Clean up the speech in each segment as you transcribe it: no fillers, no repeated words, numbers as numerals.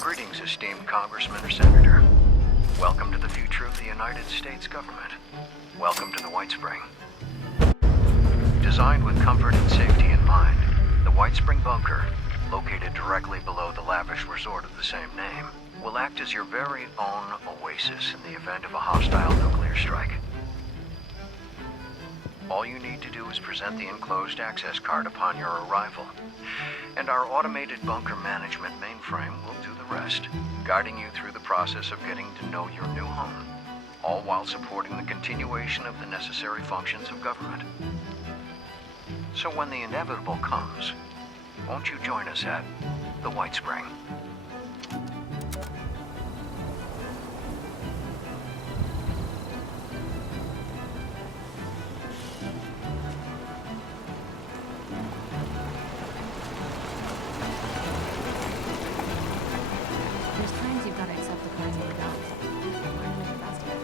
Greetings, esteemed Congressman or Senator. Welcome to the future of the United States government. Welcome to the White Spring. Designed with comfort and safety in mind, the White Spring Bunker, located directly below the lavish resort of the same name, will act as your very own oasis in the event of a hostile nuclear strike. All you need to do is present the enclosed access card upon your arrival, and our automated bunker management mainframe will do the rest, guiding you through the process of getting to know your new home, all while supporting the continuation of the necessary functions of government. So when the inevitable comes, won't you join us at the White Spring? There's times you've got to accept the cards you're dealt. Learn to make the best of it.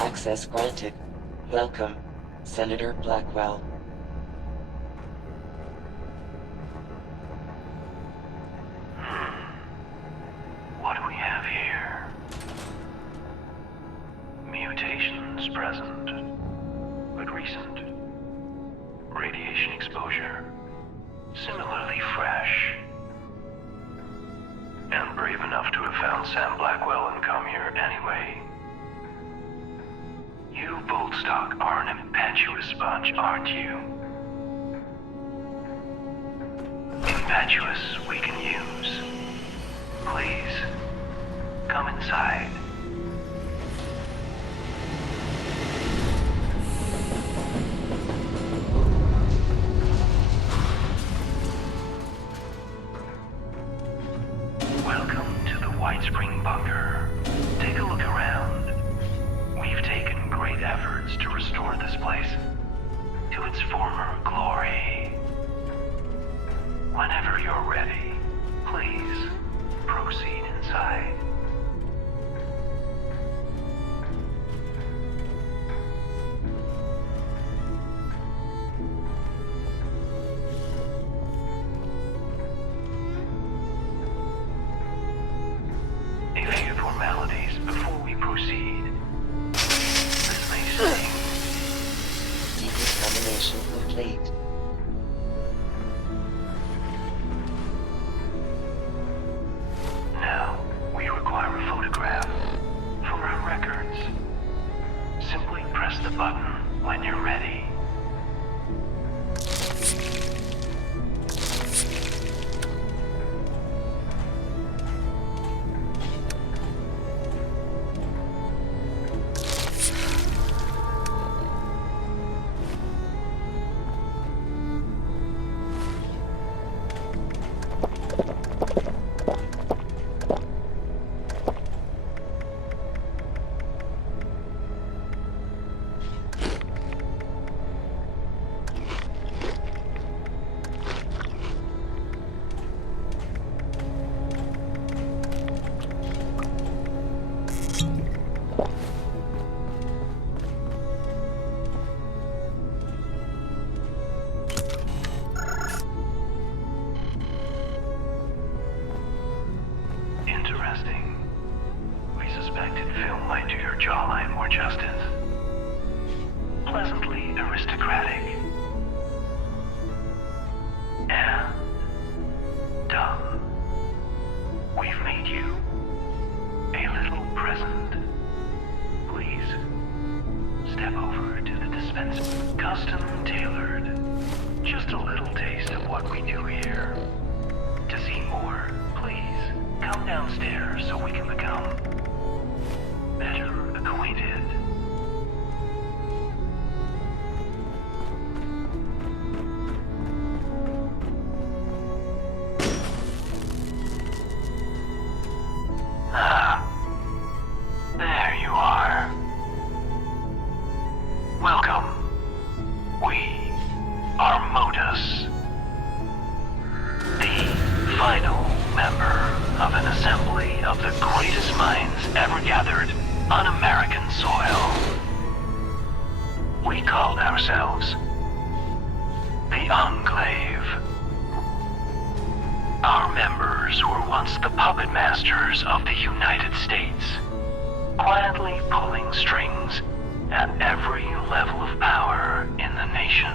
Access granted. Welcome, Senator Blackwell. What do we have here? Mutations present, but recent. Radiation exposure, similarly fresh. And brave enough to have found Sam Blackwell and come here anyway. You, Boldstock, are an impetuous bunch, aren't you? Impetuous we can use. Please, come inside. Welcome to the White Spring Bunker. Take a look around. We've taken great efforts to restore this place to its former glory. Whenever you're ready, please proceed inside. A few formalities before we proceed. This may sting. Decontamination complete. Now, we require a photograph for our records. Simply press the button when you're ready. aristocratic. And we've made you a little present. Please step over to the dispenser. Custom tailored. Just a little taste of what we do here. To see more, please come downstairs so we can become better acquainted. There you are. Welcome. We are MODUS, the final member of an assembly of the greatest minds ever gathered on American soil. We called ourselves the Enclave. Our members were once the puppet masters of the United States, quietly pulling strings at every level of power in the nation.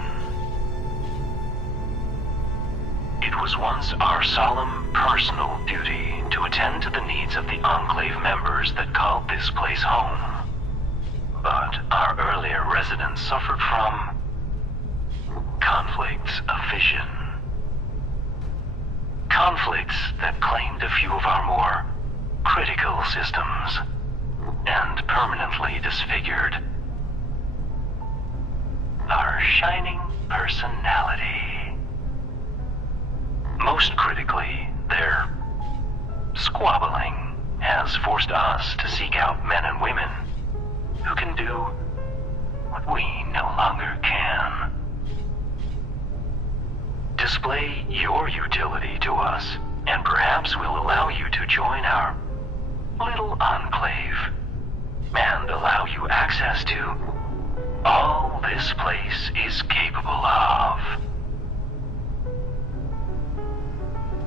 It was once our solemn personal duty to attend to the needs of the Enclave members that called this place home. But our earlier residents suffered from conflicts of vision. Conflicts that claimed a few of our more critical systems and permanently disfigured our shining personality. Most critically, their squabbling has forced us to seek out men and women who can do what we no longer can. Display your utility to us, and perhaps we'll allow you to join our little enclave and allow you access to all this place is capable of.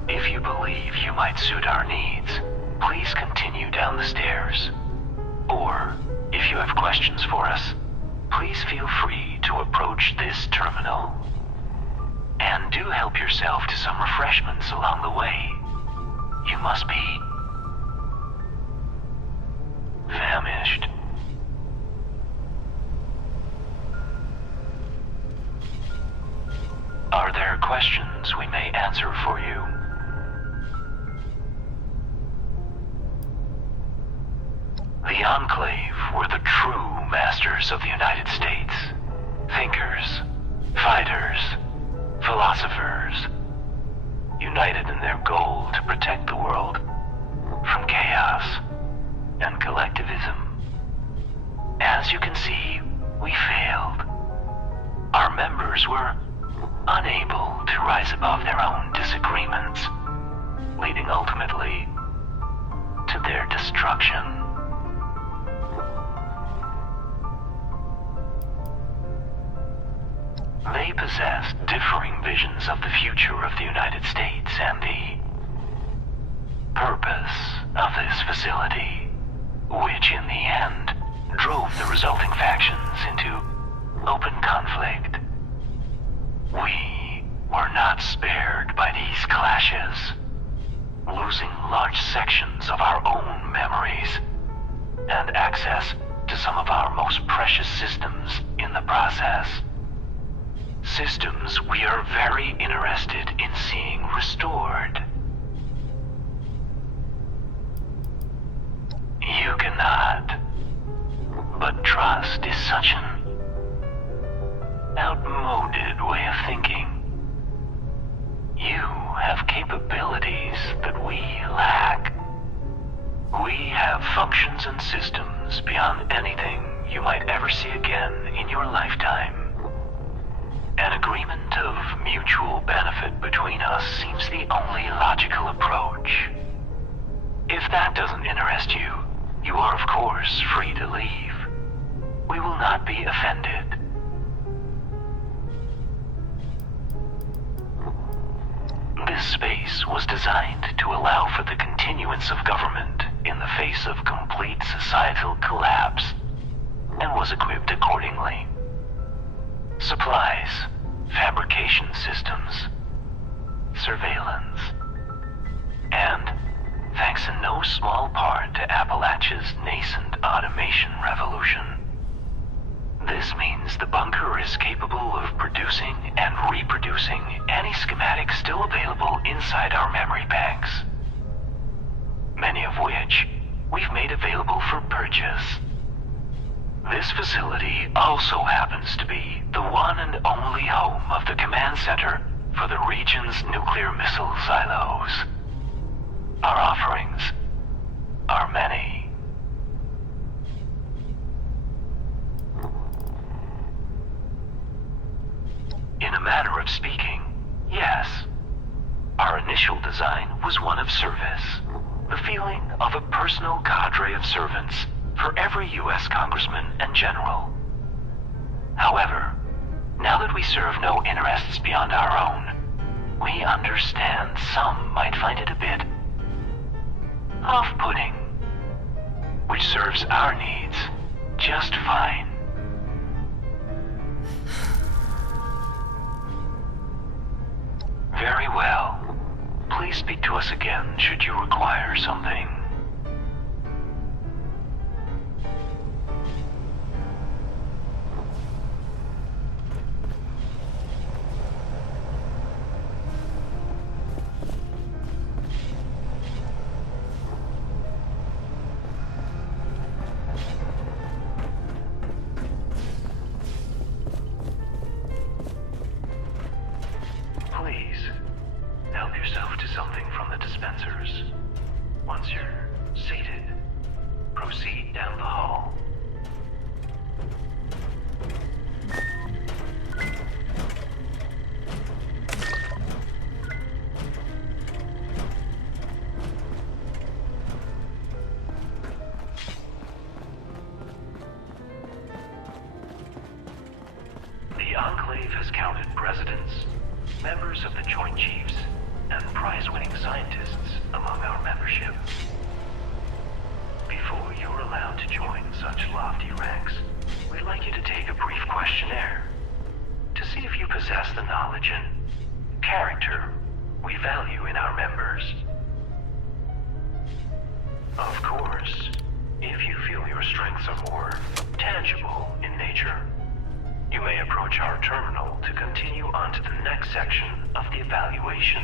If you believe you might suit our needs, please continue down the stairs. Or, if you have questions for us, please feel free to approach this terminal. And do help yourself to some refreshments along the way. You must be famished. Are there questions we may answer for you? The Enclave were the true masters of the United States. Thinkers, fighters, philosophers, united in their goal to protect the world from chaos and collectivism. As you can see, we failed. Our members were unable to rise above their own disagreements, leading ultimately to their destruction. They possessed differing visions of the future of the United States and the purpose of this facility, which in the end drove the resulting factions into open conflict. We were not spared by these clashes, losing large sections of our own memories and access to some of our most precious systems in the process. Systems we are very interested in seeing restored. You cannot. But trust is such an outmoded way of thinking. You have capabilities that we lack. We have functions and systems beyond anything you might ever see again in your lifetime. An agreement of mutual benefit between us seems the only logical approach. If that doesn't interest you, you are of course free to leave. We will not be offended. This space was designed to allow for the continuance of government in the face of complete societal collapse, and was equipped accordingly. supplies, fabrication systems, surveillance, and, thanks in no small part to Appalachia's nascent automation revolution, this means the bunker is capable of producing and reproducing any schematic still available inside our memory banks, many of which we've made available for purchase. This facility also happens to be the one and only home of the command center for the region's nuclear missile silos. Our offerings are many. In a manner of speaking, yes. Our initial design was one of service. The feeling of a personal cadre of servants for every U.S. congressman and general. However, now that we serve no interests beyond our own, we understand some might find it a bit off-putting, which serves our needs just fine. Very well. Please speak to us again should you require something. The Enclave has counted presidents, members of the Joint Chiefs, and prize-winning scientists among our membership. Before you're allowed to join such lofty ranks, we'd like you to take a brief questionnaire to see if you possess the knowledge and character we value in our members. Of course, if you feel your strengths are more tangible in nature, you may approach our terminal to continue on to the next section of the evaluation.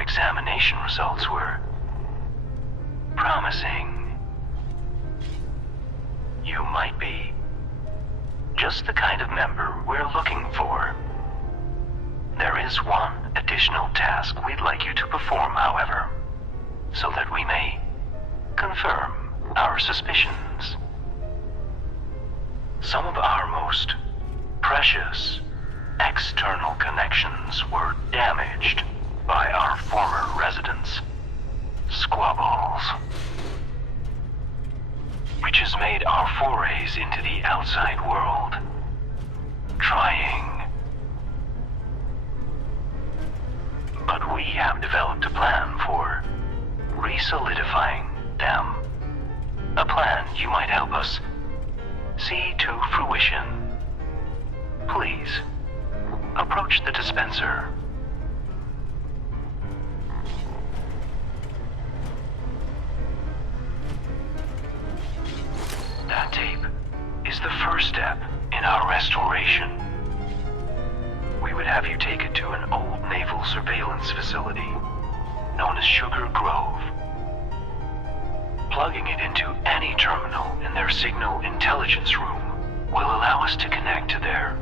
Examination results were promising. You might be just the kind of member we're looking for. There is one additional task we'd like you to perform, however, so that we may confirm our suspicions. Some of our most precious external connections were damaged by our former residents' squabbles. which has made our forays into the outside world trying. But we have developed a plan for re-solidifying them. A plan you might help us see to fruition. Please, approach the dispenser. That tape is the first step in our restoration. We would have you take it to an old naval surveillance facility known as Sugar Grove. Plugging it into any terminal in their signal intelligence room will allow us to connect to their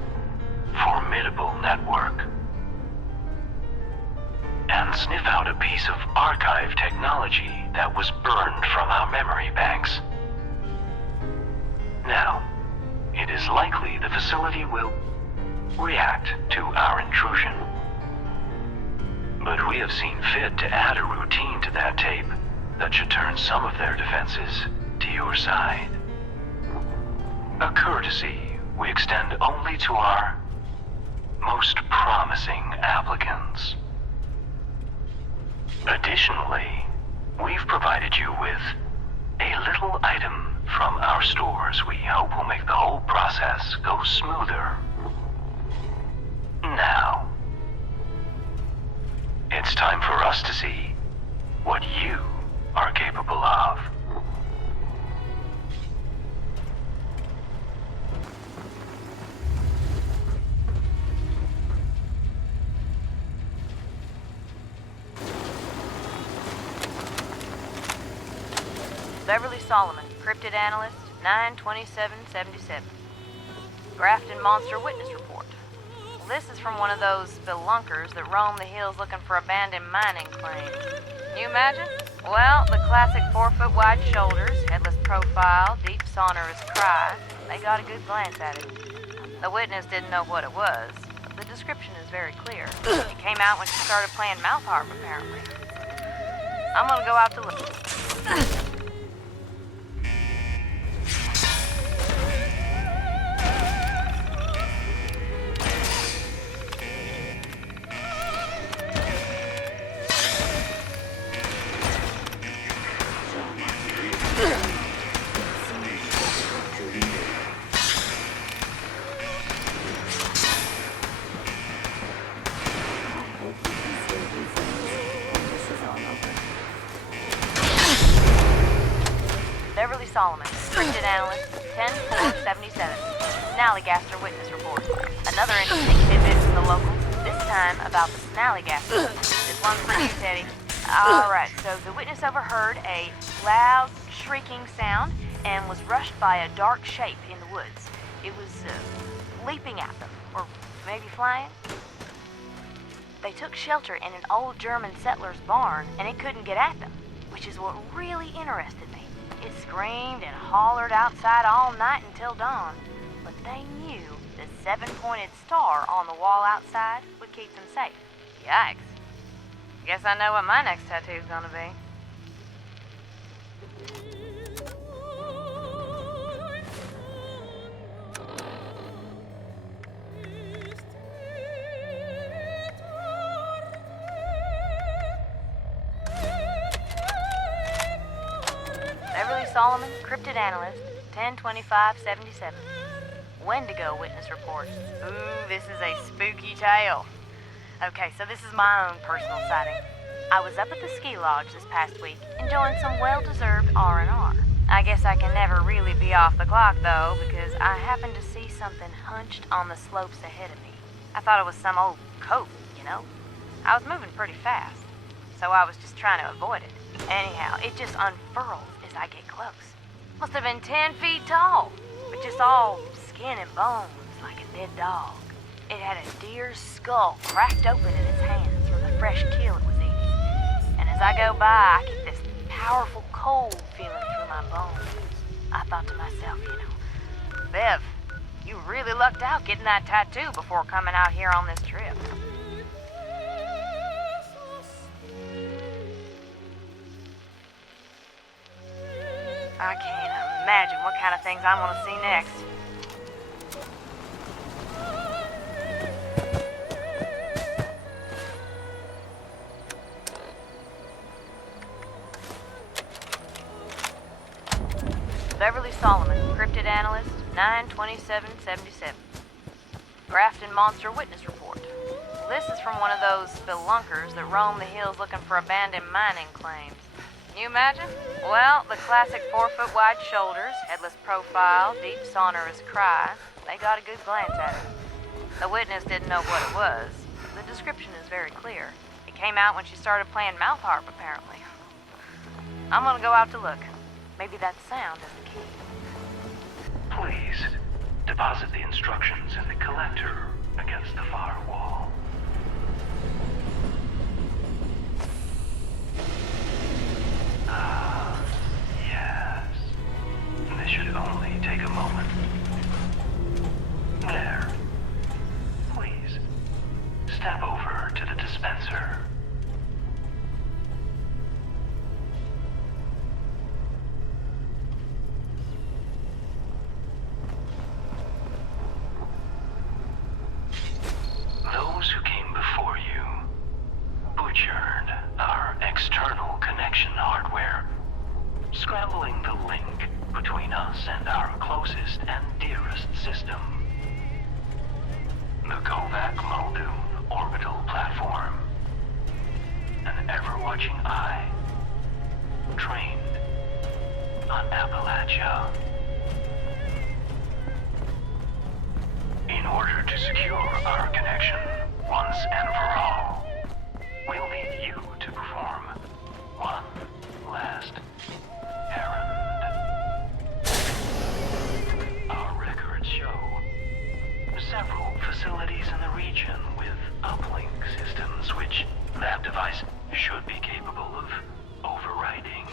formidable network and sniff out a piece of archive technology that was burned from our memory banks. Now, it is likely the facility will react to our intrusion. But we have seen fit to add a routine to that tape that should turn some of their defenses to your side. A courtesy we extend only to our most promising applicants. Additionally, we've provided you with a little item from our stores we hope will make the whole process go smoother. Now, it's time for us to see what you are capable of. Beverly Solomon, Cryptid Analyst, 92777. Grafton Monster Witness Report. This is from one of those spelunkers that roam the hills looking for abandoned mining claims. Can you imagine? Well, the classic 4-foot wide shoulders, headless profile, deep sonorous cry. They got a good glance at it. The witness didn't know what it was, but the description is very clear. It came out when she started playing mouth harp, apparently. I'm gonna go out to look. Beverly Solomon, Cryptid Analyst, 10477. Snallygaster Witness Report. Another interesting tidbit from the local, this time about the snallygaster. This one's for you, Teddy. Alright, so the witness overheard a loud, shrieking sound and was rushed by a dark shape in the woods. It was leaping at them, or maybe flying. They took shelter in an old German settler's barn, and it couldn't get at them, which is what really interested me. It screamed and hollered outside all night until dawn, but they knew the 7-pointed star on the wall outside would keep them safe. Yikes. Guess I know what my next tattoo's gonna be. Beverly Solomon, Cryptid Analyst, 102577. Wendigo Witness Report. Ooh, this is a spooky tale. Okay, so this is my own personal sighting. I was up at the ski lodge this past week, enjoying some well-deserved R&R. I guess I can never really be off the clock, though, because I happened to see something hunched on the slopes ahead of me. I thought it was some old coat, you know? I was moving pretty fast, so I was just trying to avoid it. Anyhow, it just unfurled as I get close. Must have been 10 feet tall, but just all skin and bones like a dead dog. It had a deer's skull cracked open in its hands from the fresh kill it was eating. And as I go by, I get this powerful cold feeling through my bones. I thought to myself, you know, Bev, you really lucked out getting that tattoo before coming out here on this trip. I can't imagine what kind of things I want to see next. Beverly Solomon, cryptid analyst, 9/27/77. Grafton Monster Witness Report. This is from one of those spelunkers that roam the hills looking for abandoned mining claims. Can you imagine? Well, the classic 4-foot wide shoulders, headless profile, deep sonorous cry. They got a good glance at it. The witness didn't know what it was. The description is very clear. It came out when she started playing mouth harp, apparently. I'm gonna go out to look. Maybe that sound is the key. Please, deposit the instructions in the collector against the far wall. Ah, yes. This should only take a moment. There. Please, step over to the dispenser. Those who came before you butchered our external connection hardware, scrambling the link between us and our closest and dearest system. The Kovac-Muldoon orbital platform. An ever-watching eye, trained on Appalachia. In order to secure our connection once and for all, we'll need you to perform one last errand. Our records show several facilities in the region with uplink systems which that device should be capable of overriding.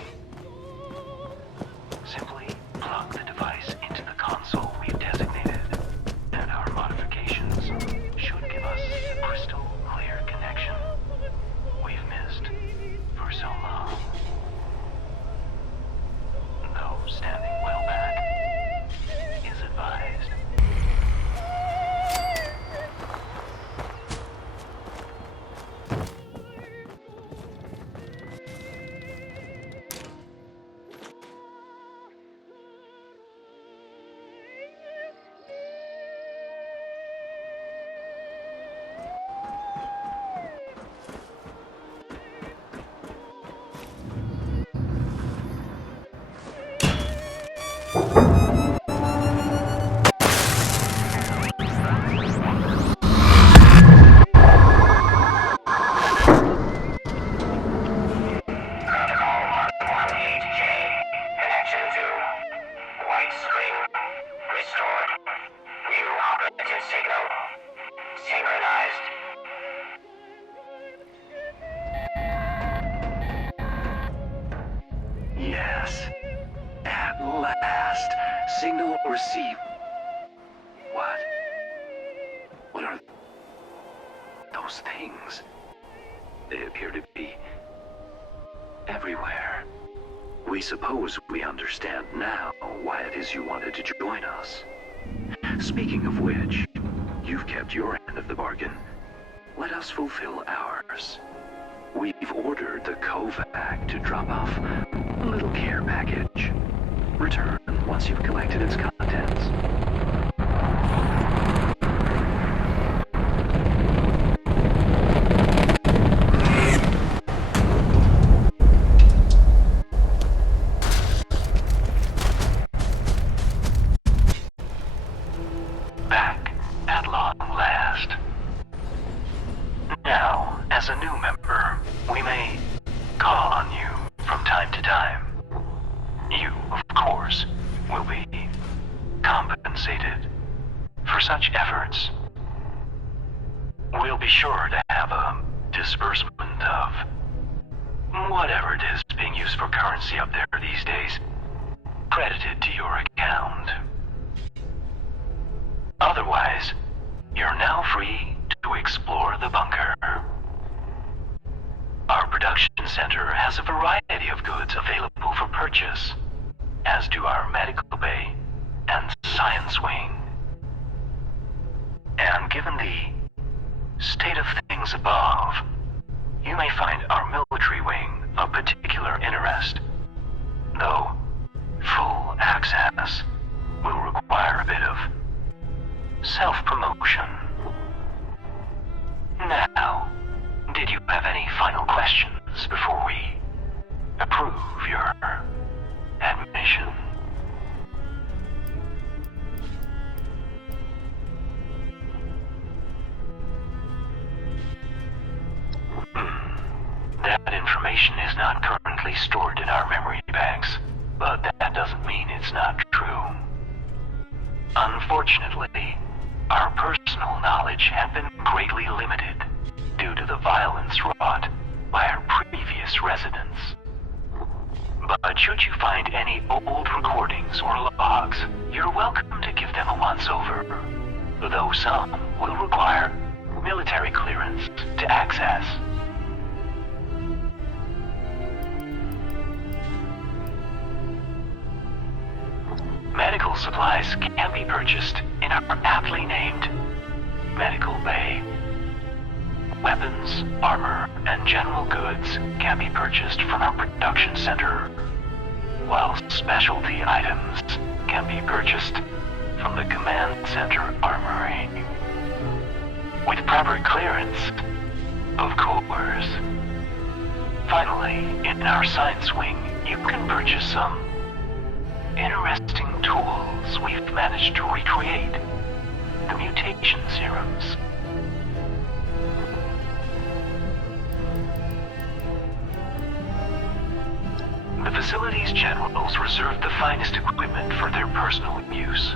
Simply plug the device into the console we've designated, and our modifications should give us the crystal clear connection we've missed for so long. Those standing well back is advised. Yes. At last. Signal received. What? What are those things? They appear to be everywhere. We suppose we understand now why it is you wanted to join us. Speaking of which, you've kept your end of the bargain. Let us fulfill ours. We've ordered the Kovac to drop off a little care package. Return once you've collected its contents. Back at long last. Now, as a new member, we may call on you from time to time. You, of course, will be compensated for such efforts. We'll be sure to have a disbursement of whatever it is being used for currency up there these days credited to your account. Otherwise, you're now free to explore the bunker. Our production center has a variety of goods available for purchase. as do our medical bay and science wing. And given the state of things above, you may find our military wing of particular interest, though full access will require a bit of self-promotion. Now, did you have any final questions before we approve your admission? That information is not currently stored in our memory banks, but that doesn't mean it's not true. Unfortunately, our personal knowledge had been greatly limited due to the violence wrought by our previous residents. But should you find any old recordings or logs, you're welcome to give them a once-over, though some will require military clearance to access. Medical supplies can be purchased in our aptly named medical bay. Weapons, armor, and general goods can be purchased from our production center, while specialty items can be purchased from the command center armory. With proper clearance, of course. Finally, in our science wing, you can purchase some interesting tools we've managed to recreate. The mutation serums. The facility's generals reserve the finest equipment for their personal use.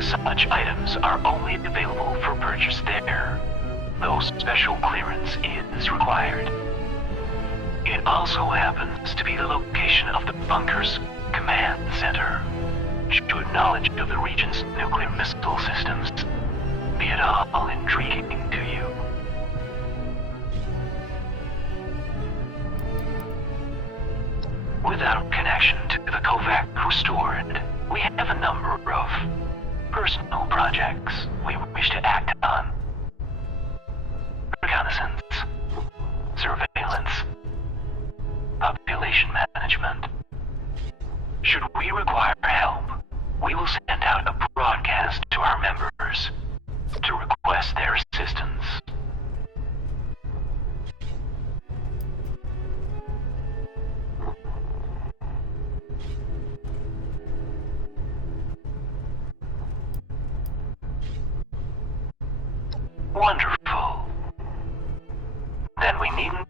Such items are only available for purchase there, though special clearance is required. It also happens to be the location of the bunker's command center. Should knowledge of the region's nuclear missile systems be at all intriguing to you. Without connection to the Kovac restored, we have a number of personal projects we wish to act on. Reconnaissance, surveillance, population management. Should we require help, we will send out a broadcast to our members to request their assistance. Wonderful. Then we needn't